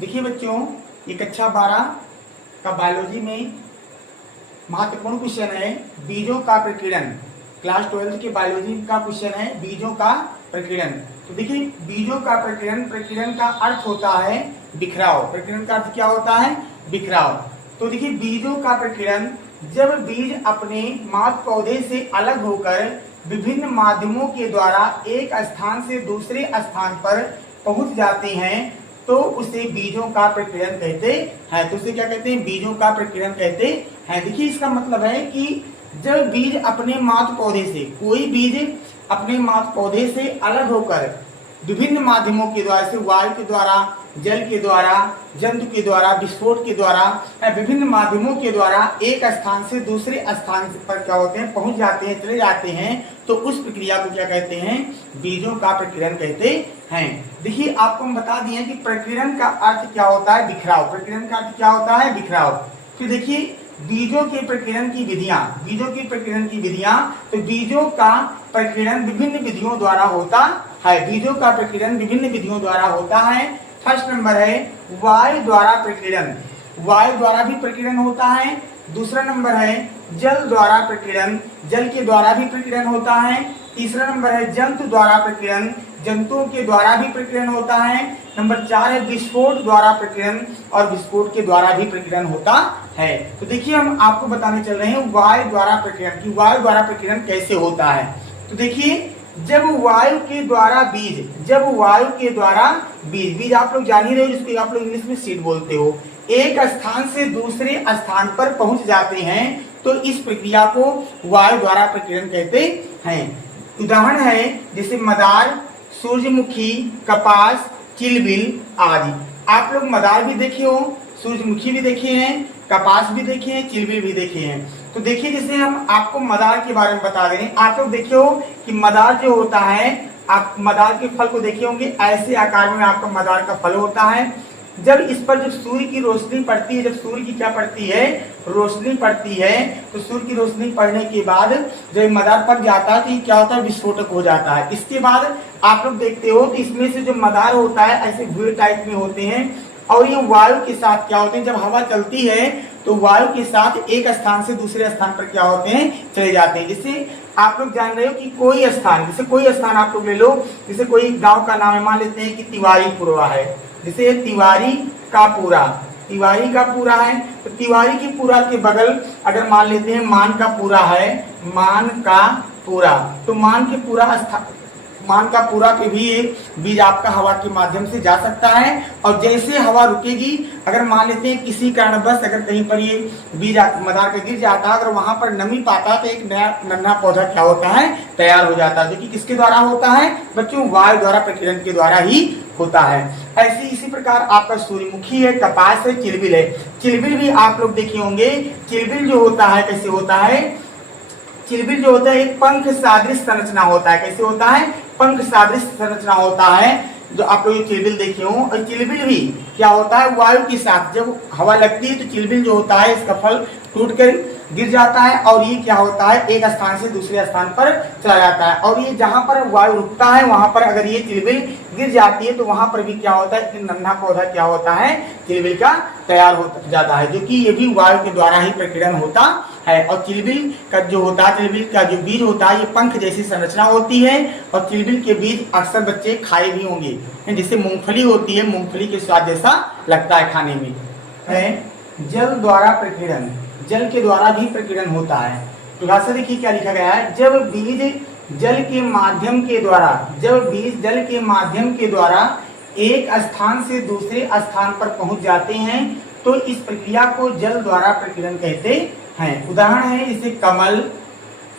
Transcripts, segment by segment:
देखिए बच्चों, ये कक्षा 12 का बायोलॉजी में महत्वपूर्ण क्वेश्चन है बीजों का प्रकीर्णन। क्लास 12 के बायोलॉजी का क्वेश्चन है बीजों का प्रकीर्णन। तो देखिए, बीजों का प्रकीर्णन, प्रकीर्णन का अर्थ होता है बिखराव। प्रकीर्णन का अर्थ क्या होता है? बिखराव। तो देखिए, बीजों का प्रकीर्णन, जब बीज अपने मात्र पौधे से अलग होकर विभिन्न माध्यमों के द्वारा एक स्थान से दूसरे स्थान पर पहुंच जाते हैं तो उसे बीजों का प्रकीर्णन कहते हैं। तो उसे क्या कहते हैं? बीजों का प्रकीर्णन कहते हैं। देखिए, इसका मतलब है कि जब बीज अपने मात्र पौधे से, कोई बीज अपने मात्र पौधे से अलग होकर विभिन्न माध्यमों के द्वारा, जैसे वायु के द्वारा, जल के द्वारा, जंतु के द्वारा, विस्फोट के द्वारा, विभिन्न माध्यमों के द्वारा एक स्थान से दूसरे स्थान पर क्या होते हैं? पहुंच जाते हैं, चले जाते हैं। तो उस प्रक्रिया को क्या कहते हैं? बीजों का प्रकीर्णन कहते हैं। देखिए, आपको हम बता दिए कि प्रकीर्णन का अर्थ क्या होता है? बिखराव। प्रकीर्णन का अर्थ क्या होता है? बिखराव। फिर देखिए, बीजों के प्रकीर्णन की विधियां, बीजों के प्रकीर्णन की विधियां। तो बीजों का प्रकीर्णन विभिन्न विधियों द्वारा होता है। बीजों का प्रकीर्णन विभिन्न विधियों द्वारा होता है। फर्स्ट नंबर है वायु द्वारा प्रकीर्णन। वायु द्वारा भी प्रकीर्णन होता है। दूसरा नंबर है जल द्वारा प्रकीर्णन, जल के द्वारा भी प्रकीर्णन होता है। तीसरा नंबर है जंतु द्वारा प्रकीर्णन, जंतुओं के द्वारा भी प्रकीर्णन होता है। नंबर 4 है विस्फोट द्वारा प्रकीर्णन, और विस्फोट के द्वारा भी प्रकीर्णन होता है। तो देखिए, हम आपको बताने चल रहे हैं वायु द्वारा प्रकीर्णन की वायु द्वारा प्रकीर्णन कैसे होता है। तो देखिए, जब वायु के द्वारा बीज, जब वायु के द्वारा बीज, बीज आप लोग जान ही रहे हो, जिसको आप लोग इंग्लिश में सीड बोलते हो, एक स्थान से दूसरे स्थान पर पहुंच जाते हैं तो इस प्रक्रिया को वायु द्वारा प्रकीर्णन कहते हैं। उदाहरण है जैसे मदार, सूरजमुखी, कपास, चिलबिल आदि। आप लोग मदार भी देखे हो, सूरजमुखी भी देखे हैं, कपास भी देखे हैं, चिलबिल भी देखे हैं। तो देखिए, जैसे हम आपको मदार के बारे में बता दे रहे हैं। आप लोग देखे हो कि मदार जो होता है, आप मदार के फल को देखे होंगे, ऐसे आकार में आपका मदार का फल होता है। जब इस पर जब सूर्य की रोशनी पड़ती है, जब सूर्य की क्या पड़ती है? रोशनी पड़ती है। तो सूर्य की रोशनी पड़ने के बाद जब मदार पक जाता है तो ये क्या होता है? विस्फोटक हो जाता है। इसके बाद आप लोग देखते हो कि इसमें से जो मदार होता है ऐसे भूरे टाइप में होते हैं, और ये वायु के साथ क्या होते हैं? जब हवा चलती है तो वायु के साथ एक स्थान से दूसरे स्थान पर क्या होते हैं? चले जाते हैं। जैसे आप लोग जान रहे हो कि कोई स्थान, जैसे कोई स्थान आप लोग ले लो, जैसे कोई गांव का नाम है, मान लेते हैं कि तिवारी पुरवा है। जैसे तिवारी का पूरा, तिवारी का पूरा है, तो तिवारी की पूरा के बगल अगर मान लेते हैं मान का पूरा है, मान का पूरा, तो मान के पूरा स्थान, मान का पूरा पे भी एक बीज आपका हवा के माध्यम से जा सकता है। और जैसे हवा रुकेगी, अगर मान लेते हैं किसी कारणवश अगर कहीं पर ये बीज मदार का गिर जाता है, अगर वहां पर नमी पाता तो एक नया नन्हा पौधा क्या होता है? तैयार हो जाता है, जो कि किसके द्वारा होता है बच्चों? वायु द्वारा प्रकीर्णन के द्वारा ही होता है। ऐसे इसी प्रकार आपका सूर्यमुखी है, कपास है, चिलबिल है। चिलबिल भी आप लोग देखे होंगे। चिलबिल जो होता है कैसे होता है? चिलबिल जो होता है एक पंख सादृश संरचना होता है। कैसे होता है? पंख सादृश संरचना होता है, जो आप लोग चिलबिल देखे हो। और चिलबिल भी क्या होता है? वायु के साथ जब हवा लगती है तो चिलबिल जो होता है इसका फल टूट कर गिर जाता है, और ये क्या होता है? एक स्थान से दूसरे स्थान पर चला जाता है। और ये जहां पर वायु रुकता है वहां पर अगर ये चिलबिल गिर जाती है तो वहां पर भी क्या होता है? नन्हा पौधा क्या होता है? चिलबिल का तैयार हो जाता है, जो कि ये भी वायु के द्वारा ही प्रकीर्णन होता है। और चिलबिल का जो होता है, चिलबिल का जो बीज होता है, ये पंख जैसी संरचना होती है। और चिलबिल के बीज अक्सर बच्चे खाए भी होंगे, जैसे मूंगफली होती है, मूंगफली के स्वाद जैसा लगता है खाने में। है जल द्वारा प्रकीर्णन, जल के द्वारा भी प्रकीर्णन होता है। तो भाषा देखिए क्या लिखा गया है, जब बीज जल के माध्यम के द्वारा, जब बीज जल के माध्यम के द्वारा एक स्थान से दूसरे स्थान पर पहुंच जाते हैं तो इस प्रक्रिया को जल द्वारा प्रकीर्णन कहते हैं। उदाहरण है जैसे कमल,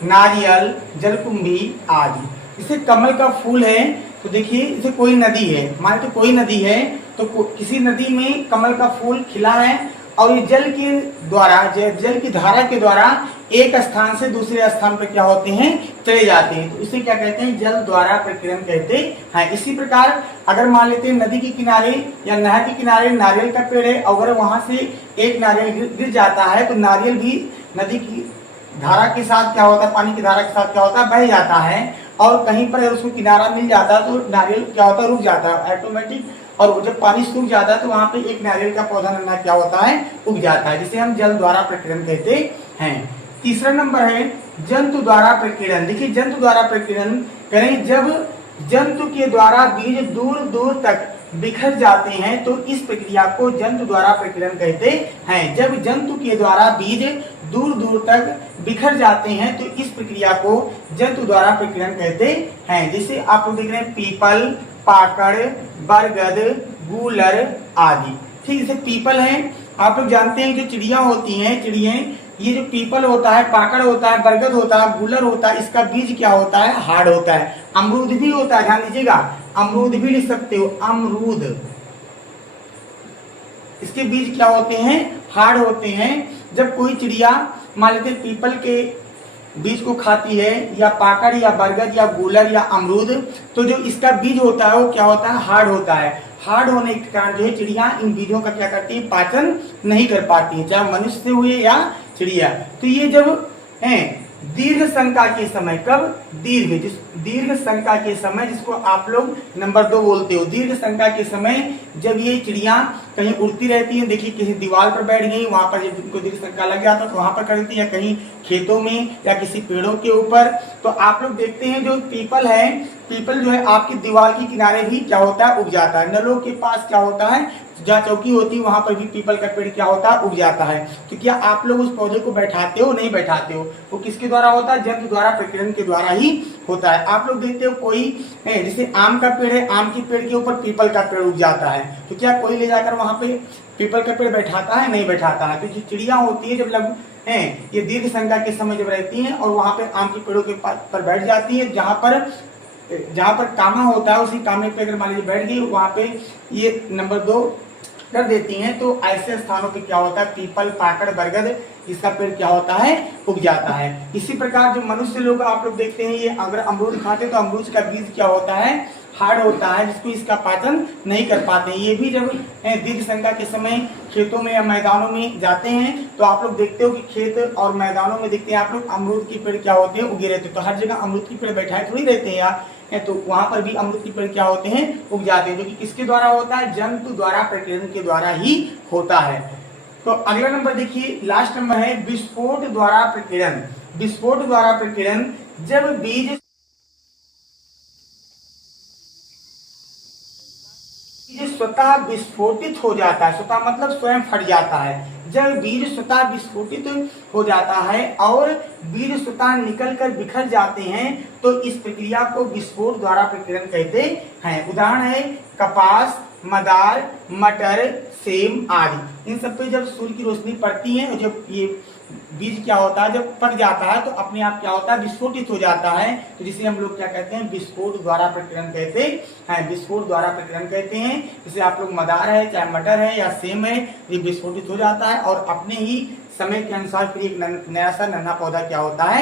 नारियल, जलकुंभी आदि। जैसे कमल का फूल है, तो देखिए जैसे कोई नदी है, मान तो कोई नदी है, तो किसी नदी में कमल का फूल खिला है, और ये जल के द्वारा, जल की धारा के द्वारा एक स्थान से दूसरे स्थान पर क्या होते हैं? चले जाते हैं। तो इसे क्या कहते हैं? जल द्वारा प्रकीर्णन कहते हैं। इसी प्रकार अगर मान लेते हैं नदी के किनारे या नहर के किनारे नारियल का पेड़ है, अगर वहां से एक नारियल गिर जाता है तो नारियल भी नदी की धारा के साथ क्या होता है? पानी की धारा के साथ क्या होता है? बह जाता है। और कहीं पर अगर उसको किनारा मिल जाता है तो नारियल क्या होता है? रुक जाता है, ऑटोमेटिक और जब पानी सूख जाता है तो वहां पे एक नारियल का पौधा नन्हा क्या होता है, उग जाता है, जिसे हम जल द्वारा प्रकीर्णन कहते हैं। तीसरा नंबर है जंतु द्वारा प्रकीर्णन। देखिए जंतु द्वारा प्रकीर्णन करें, जब जंतु के द्वारा बीज दूर दूर तक बिखर जाते हैं तो इस प्रक्रिया को जंतु द्वारा प्रकीर्णन कहते हैं। जब जंतु के द्वारा बीज दूर दूर तक बिखर जाते हैं तो इस प्रक्रिया को जंतु द्वारा प्रकीर्णन कहते हैं। जैसे आप लोग देख रहे हैं पीपल, पाकड़, बरगद, गूलर आदि। ठीक, जैसे पीपल है, आप लोग जानते हैं जो चिड़िया होती हैं, चिड़िया, ये जो पीपल होता है, पाकड़ होता है, बरगद होता है, गूलर होता है, इसका बीज क्या होता है, हार्ड होता है। अमरूद भी होता है, ध्यान दीजिएगा, अमरूद भी लिख सकते हो, अमरूद, इसके बीज क्या होते हैं, हार्ड होते हैं। जब कोई चिड़िया मान लेते पीपल के बीज को खाती है, या पाकड़ या बरगद या गूलर या अमरूद, तो जो इसका बीज होता है वो क्या होता है, हार्ड होता है। हार्ड होने के कारण जो है चिड़िया इन बीजों का क्या करती है, पाचन नहीं कर पाती है, चाहे मनुष्य हुए या चिड़िया। तो ये जब है दीर्घ शंका के समय, कब, दीर्घ शंका के समय, जिसको आप लोग नंबर 2 बोलते हो, दीर्घ शंका के समय जब ये चिड़िया कहीं उड़ती रहती है, देखिए किसी दीवार पर बैठ गई, वहां पर जब उनको दीर्घ शंका लग जाता है तो वहां पर कर देती है, या कहीं खेतों में या किसी पेड़ों के ऊपर, तो आप लोग देखते हैं जो पीपल है, पीपल जो है आपकी दीवार के किनारे भी क्या होता है, उग जाता है। नलों के पास क्या होता है, जहाँ चौकी होती है वहां पर भी पीपल का पेड़ क्या होता है, उग जाता है। तो क्या आप लोग उस पौधे को बैठाते हो, नहीं बैठाते हो, वो किसके द्वारा होता है, जंतु द्वारा प्रकीर्णन के द्वारा ही होता है। आप लोग देखते हो कोई है, जैसे आम का पेड़ है, आम के पेड़ के ऊपर पीपल का पेड़ उग जाता है, तो क्या कोई ले जाकर वहां पे पीपल का पेड़ बैठाता है, नहीं बैठाता है। तो जो चिड़िया होती है जब लग है, ये दीर्घ शंका के समय जब रहती है और वहां पे आम के पेड़ों के पर बैठ जाती है, जहां पर कामा होता है, उसी कामे पे अगर मान लीजिए बैठ गई, वहां पे ये नंबर 2 कर देती हैं, तो ऐसे स्थानों पे क्या होता है, पीपल, पाकड़, बरगद, इसका पेड़ क्या होता है, उग जाता है। इसी प्रकार जो मनुष्य लोग आप लोग देखते हैं, ये अगर अमरूद खाते तो अमरूद का बीज क्या होता है, हार्ड होता है, जिसको इसका पाचन नहीं कर पाते। ये भी जब दीर्घ शंका के समय खेतों में या मैदानों में जाते हैं तो आप लोग देखते हो कि खेत और मैदानों में देखते हैं आप लोग अमरूद के पेड़ क्या होते हैं, उगे रहते हैं। तो हर जगह अमरूद के पेड़ बैठाए थोड़ी रहते हैं यार, तो वहां पर भी अमरूद के पेड़ क्या होते हैं, उग जाते हैं, जो कि किसके द्वारा होता है, जंतु द्वारा प्रकीर्णन के द्वारा ही होता है। तो अगला नंबर देखिए, लास्ट नंबर है विस्फोट द्वारा प्रकीर्णन। विस्फोट द्वारा प्रकीर्णन, जब बीज स्वतः विस्फोटित हो जाता है, स्वतः मतलब स्वयं फट जाता है। जब बीज स्वतः विस्फोटित हो जाता है और बीज स्वतः निकलकर बिखर जाते हैं तो इस प्रक्रिया को विस्फोट द्वारा प्रकीर्णन कहते हैं। उदाहरण है कपास, मदार, मटर, सेम आदि। इन सब पे जब सूर्य की रोशनी पड़ती है और जब ये बीज क्या होता है, जब फट जाता है तो अपने आप क्या होता है, विस्फोटित हो जाता है। तो जिसे हम लोग क्या कहते हैं, विस्फोट द्वारा प्रकीर्णन कहते हैं। विस्फोट द्वारा प्रकीर्णन कहते हैं। जैसे आप लोग मदार है, चाहे मटर है या सेम है, ये विस्फोटित हो जाता है और अपने ही समय के अनुसार फिर एक नया सा नन्हा पौधा क्या होता है,